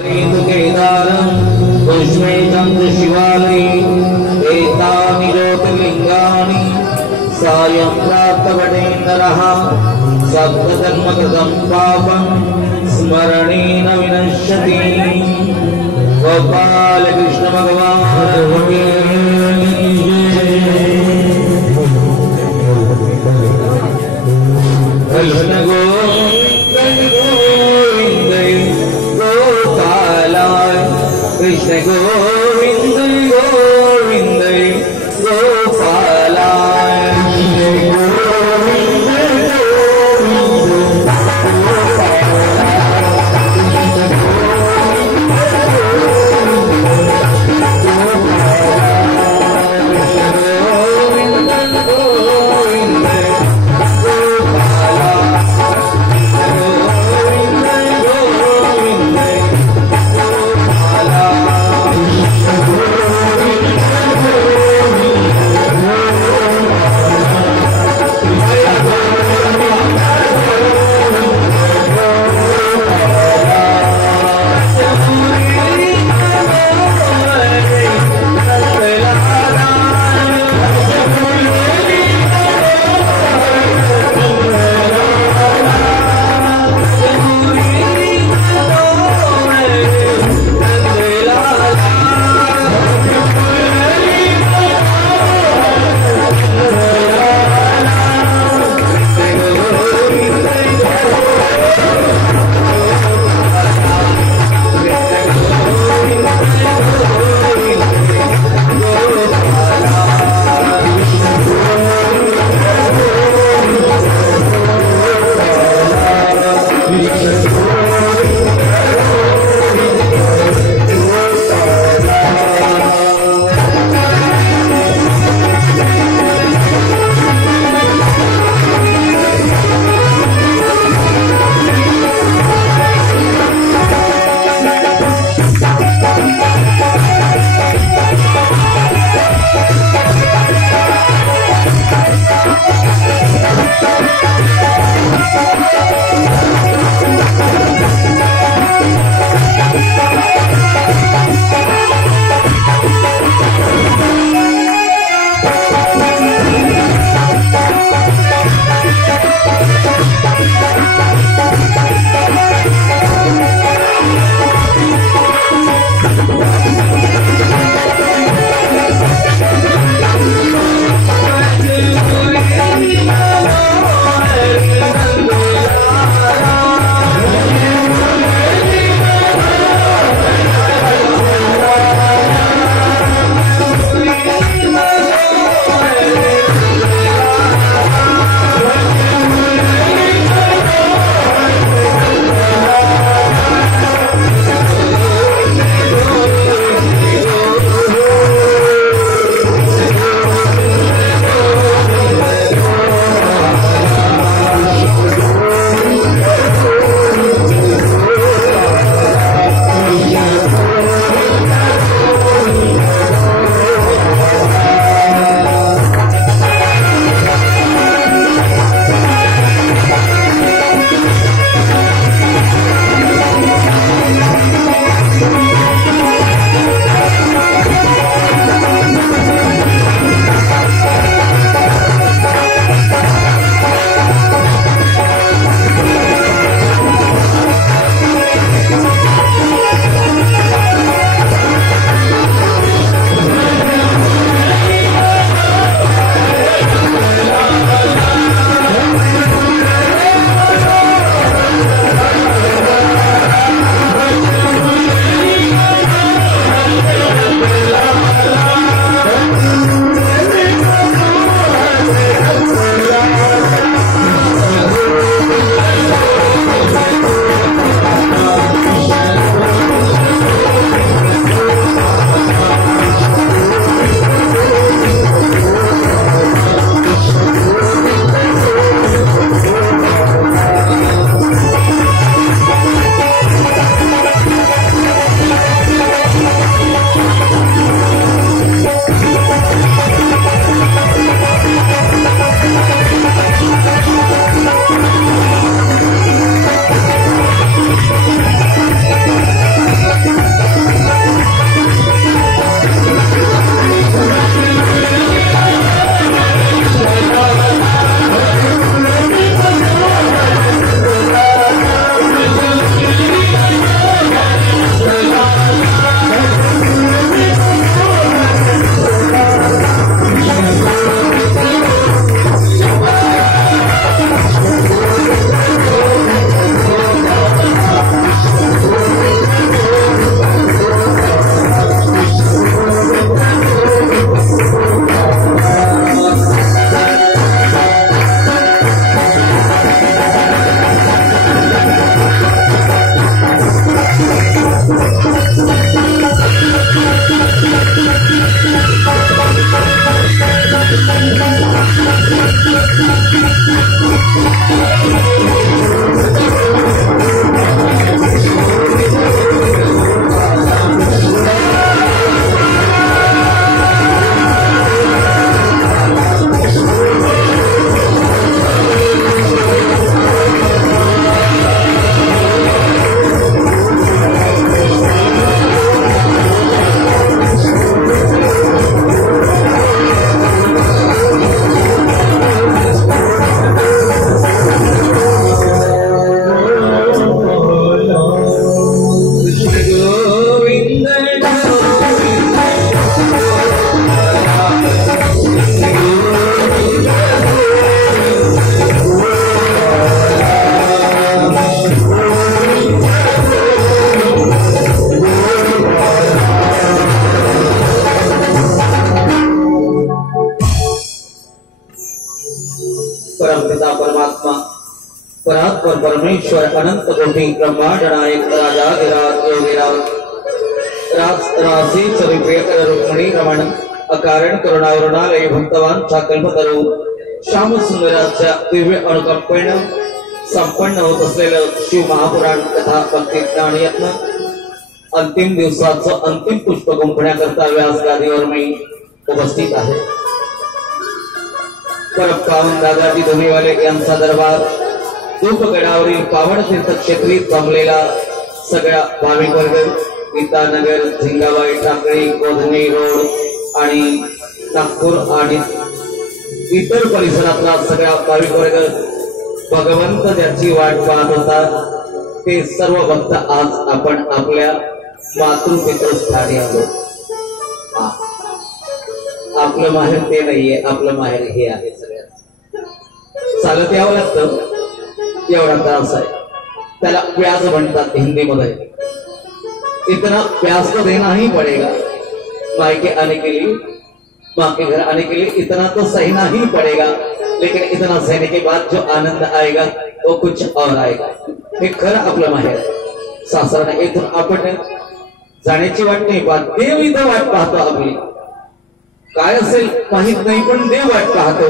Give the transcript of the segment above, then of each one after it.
केदारं पुष्पेतं शिवालये एतानि ज्योतिर्लिङ्गानि सायं प्राप्तवटे नरः सप्तजन्मकृतं पापं स्मरणेन विनश्यति। गोपाल कृष्ण भगवान कृष्ण गोविंद गोपालाय कृष्ण गोविंद गोविंद गोपालाय परमेश्वर परमेश्वर अनंत कोटि ब्रह्मांड नायक राजाधिराज योगिराज रासे चरिप्रियकर रुक्मिणी रमण अकारण करुणावरुणालय भक्तवान कल्पतरू श्याम सुंदराच्या दिव्य अनुकंपेनं संपन्न होत असलेलं शिव महापुराण कथा भक्ती ज्ञानयत्न अंतिम दिवसाचं अंतिम पुष्प गुंफण्याकरता व्यास गादीवर मी उपस्थित आहे। परमपावन दादाजी धुनीवाले यांचा दरबार धूपगडावरील पावन तीर्थक्षेत्री जमलेला सगळा भाविक वर्ग गीतानगर झिंगाबाई टाकळी कोधनी रोड आणि नागपूर आणि इतर परिसरातला सगळा भाविक वर्ग भगवंत ज्याची वाट पाहत होता ते सर्व भक्त आज आपण आपल्या मातृपितृस्थानी आलो। आपलं माहेर ते नाहीये, आपलं माहेर हे आहे। सगळ्यात चालत यावं लागतं, एवढा त्रास आहे। त्याला प्याज म्हणतात हिंदी मध्ये। इतना प्याज तो देना ही पड़ेगा, मायके आने के लिए माँ के घर आने के लिए इतना तो सहना ही पड़ेगा, लेकिन इतना सहने के बाद जो आनंद आएगा वो कुछ और आएगा। हे खरं आपलं माहेर आहे। सासरा इथून आपण जाण्याची वाट नाही पाहत, देव इथं वाट पाहतो आपली। काय असेल माहित नाही पण देव वाट पाहतो।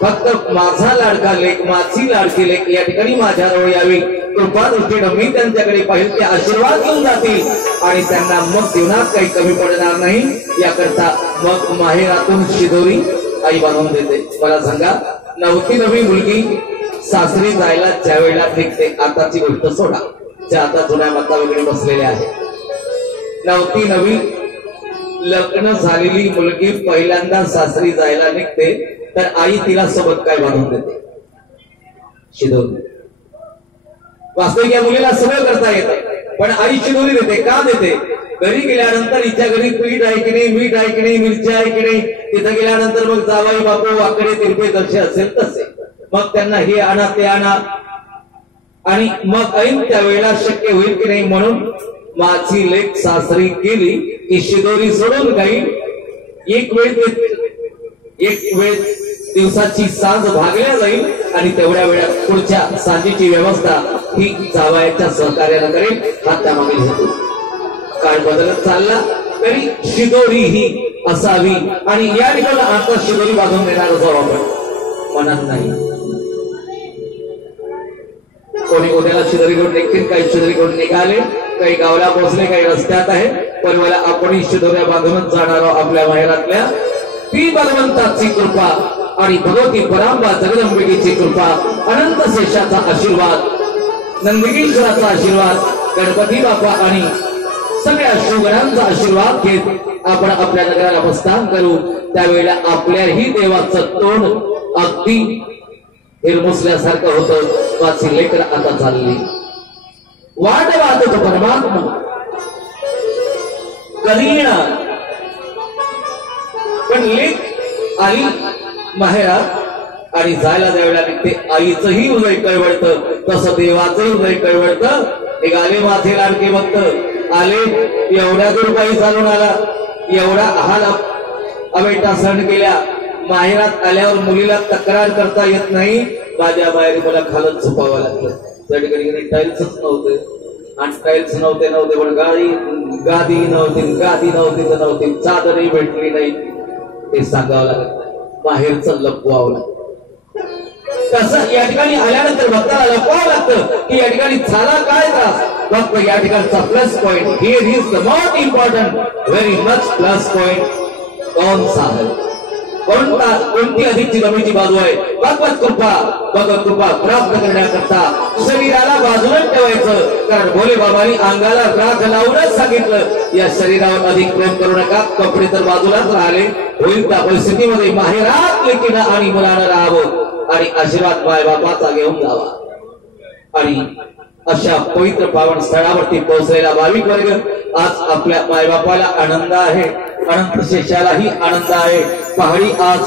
फक्त माझा लाडका लेक माझी लाडकी लेक या ठिकाणी माझ्याजवळ यावी कृपा दृष्टीनं मी त्यांच्याकडे पाहिजे ते आशीर्वाद घेऊन जातील आणि त्यांना मग जीवनात काही कमी पडणार नाही याकरता मग माहेरातून शिदोरी आई बांधून देते। मला सांगा, नवती नवी मुलगी सासरी जायला ज्या वेळेला निघते, आताची गोष्ट सोडा, ज्या आता जुन्या माता वगैरे बसलेल्या आहेत, नवती नवी लग्न झालेली मुलगी पहिल्यांदा सासरी जायला निघते तर आई तिला सोबत काय बांधून देते? शिदोरी। वास्तविक या मुलीला सगळं करता येतं पण आई शिदोरी देते। का देते? घरी गेल्यानंतर हिच्या घरी पीठ आहे की नाही, मीठ आहे की नाही, मिरची आहे की नाही, तिथं गेल्यानंतर मग जावाई बापू वाकडे तिरपे जसे असेल तसे मग त्यांना हे आणा ते आणा आणि मग ऐन त्यावेळेला शक्य होईल की नाही म्हणून माझी लेक सासरी गेली की शिदोरी सोडून जाईल। एक वेळ दिवसाची सांज भागल्या जाईल आणि तेवढ्या वेळात पुढच्या सांजेची व्यवस्था ही जावयाच्या सहकार्यानं करेल। हा त्यामागील हेतू। काळ बदलत चालला तरी शिदोरी ही असावी आणि या ठिकाणी आता शिदोरी बांधून देणार असावं आपण, मनात नाही। कोणी उद्याला शिदोरी घेऊन निघतील, काही शिदोरी घेऊन निघाले, काही गावाला पोहोचले, काही रस्त्यात आहे, पण मला आपण शिदोऱ्या बांधूनच जाणार आहोत आपल्या माहेरातल्या। ती भगवंताची कृपा आणि भगवती परांबा जगदंबिकेची कृपा, अनंत शेषाचा आशीर्वाद, नंदिकेश्वराचा आशीर्वाद, गणपती बाप्पा आणि सगळ्या शिवगणांचा आशीर्वाद घेत आपण आपल्या नगराला प्रस्थान करू। त्यावेळेला आपल्याही देवाचं तोंड अगदी हिरमुसल्यासारखं होतं। माझी लेकर आता चालली वाट वाटतो परमात्मा करीना, पण लेक आली माहेरात आणि जायला द्यायला निघते। आईचंही हृदय कळवळतं तसं देवाचंही हृदय कळवळतं। निघाले माझे लाडके भक्त, आले एवढ्या दूर पायी चालून आला, एवढा हाल अवेटा सहन केल्या। माहेरात आल्यावर मुलीला तक्रार करता येत नाही, माझ्या माहेरी मला खालच झोपावं लागलं। त्या ठिकाणी टाईल्सच नव्हते आणि टाईल्स नव्हते पण गादी नव्हती तर नव्हती, चादरही भेटली नाही। ते सांगावं लागत, माहेरचं लपवावं लागतं। तसं या ठिकाणी आल्यानंतर भक्ताला लपवावं लागतं की या ठिकाणी झाला काय त्रास। फक्त या ठिकाणचा plus point, here is the most important, very much plus point कौन सा है, कोणती अधिकची जमेची बाजू आहे? भगवत कृपा प्राप्त करण्याकरता शरीराला बाजूला ठेवायचं, कारण भोले बाबांनी अंगाला राख लावूनच सांगितलं या शरीरावर अधिक प्रेम करू नका, कपडे तर बाजूलाच राहिले। होईल त्या परिस्थितीमध्ये माहेरात लेकीनं आणि मुलानं राहावं आणि आशीर्वाद माय बापाचा घेऊन जावा। आणि अशा पवित्र पावन स्थळावरती पोहोचलेला भाविक वर्ग आज आपल्या मायबापाला आनंद आहे, अनंत शेषालाही आनंद आहे। पहाडी आज